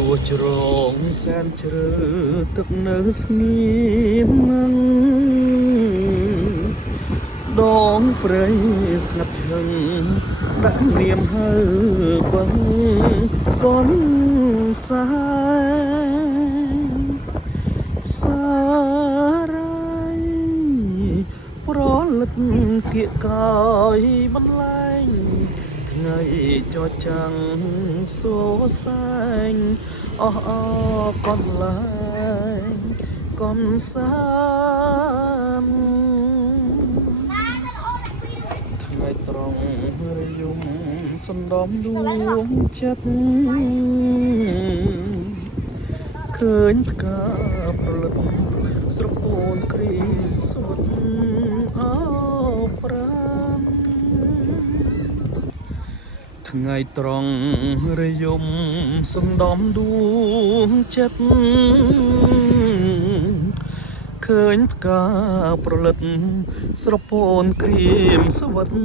រួចរងសែនជ្រៅទឹកនៅស្ងៀមនឹងដងព្រៃស្ងាត់ឈឹងដាក់នាមហៅបងកូនសាសារ៉ៃប្រលឹកគៀកកយបន្លែងថ្ងៃចោចាំងសួសែងអស់អកនលែងកនសាមថ្ងៃត្រង់រយំសំដំដួងចិត្តឃើញផ្កាប្រលឹកស្រពោនគ្រីមសវត្តអោប្រាំថ្ងៃត្រង់រយំសំដំដួងចិត្តឃើញផ្កាប្រលឹកស្រពោនគ្រីមសវត្ត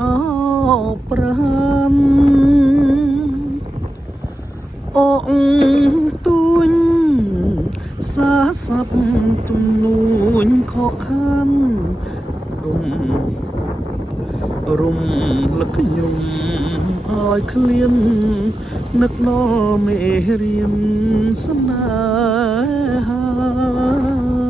អោប្រាំអូនទួញសាស័ព្ទជំនួញខកខានរំលឹកខ្ញុំឲ្យឃ្លាននឹកដល់មេរៀនស្នេហា